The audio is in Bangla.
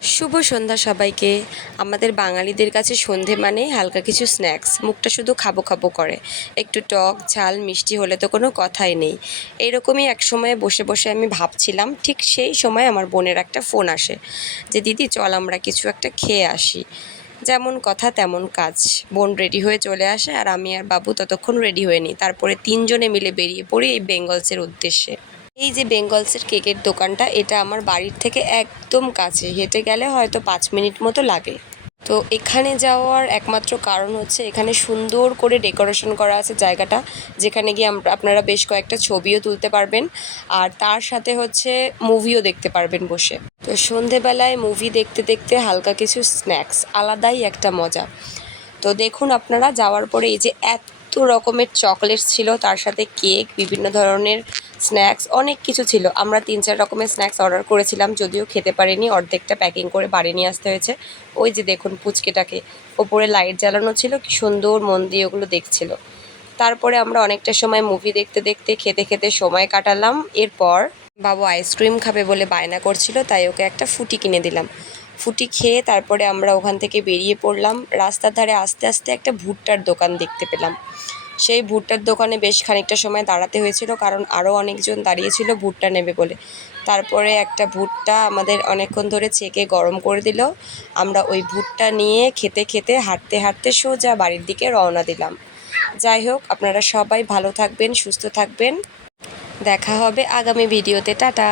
শুভ সন্ধ্যা সবাইকে। আমাদের বাঙালিদের কাছে সন্ধে মানেই হালকা কিছু স্ন্যাক্স, মুখটা শুধু খাবো খাবো করে। একটু টক ঝাল মিষ্টি হলে তো কোনো কথাই নেই। এইরকমই এক সময়ে বসে বসে আমি ভাবছিলাম, ঠিক সেই সময় আমার বোনের একটা ফোন আসে যে দিদি চল আমরা কিছু একটা খেয়ে আসি। যেমন কথা তেমন কাজ, বোন রেডি হয়ে চলে আসে আর আমি আর বাবু ততক্ষণ রেডি হয়ে নিই। তারপরে তিনজনে মিলে বেরিয়ে পড়ি এই বেঙ্গলসের উদ্দেশ্যে। এই যে বেঙ্গলসের কেকের দোকানটা, এটা আমার বাড়ির থেকে একদম কাছে, হেঁটে গেলে হয়তো 5 মিনিট মতো লাগে। তো এখানে যাওয়ার একমাত্র কারণ হচ্ছে এখানে সুন্দর করে ডেকোরেশন করা আছে জায়গাটা, যেখানে গিয়ে আপনারা বেশ কয়েকটা ছবিও তুলতে পারবেন আর তার সাথে হচ্ছে মুভিও দেখতে পারবেন বসে। তো সন্ধেবেলায় মুভি দেখতে দেখতে হালকা কিছু স্ন্যাক্স, আলাদাই একটা মজা। তো দেখুন আপনারা যাওয়ার পরে এই যে এত রকমের চকলেটস ছিল, তার সাথে কেক, বিভিন্ন ধরনের স্ন্যাক্স, অনেক কিছু ছিল। আমরা 3-4 রকমের স্ন্যাক্স অর্ডার করেছিলাম, যদিও খেতে পারিনি, অর্ধেকটা প্যাকিং করে বাড়ি নিয়ে আসতে হয়েছে। ওই যে দেখুন পুচকেটাকে, ওপরে লাইট জ্বালানো ছিল, কি সুন্দর মন দিয়ে ওগুলো দেখছিল। তারপরে আমরা অনেকটা সময় মুভি দেখতে দেখতে খেতে খেতে সময় কাটালাম। এরপর বাবু আইসক্রিম খাবে বলে বায়না করছিল, তাই ওকে একটা ফুটি কিনে দিলাম। ফুটি খেয়ে তারপরে আমরা ওখান থেকে বেরিয়ে পড়লাম। রাস্তার ধারে আস্তে আস্তে একটা ভুট্টার দোকান দেখতে পেলাম। সেই ভুট্টার দোকানে বেশ খানিকটা সময় দাঁড়াতে হয়েছিল, কারণ আরও অনেকজন দাঁড়িয়েছিল ভুট্টা নেবে বলে। তারপরে একটা ভুট্টা আমাদের অনেকক্ষণ ধরে ছেঁকে গরম করে দিল। আমরা ওই ভুট্টা নিয়ে খেতে খেতে হাঁটতে হাঁটতে সোজা বাড়ির দিকে রওনা দিলাম। যাই হোক, আপনারা সবাই ভালো থাকবেন, সুস্থ থাকবেন। দেখা হবে আগামী ভিডিওতে। টাটা।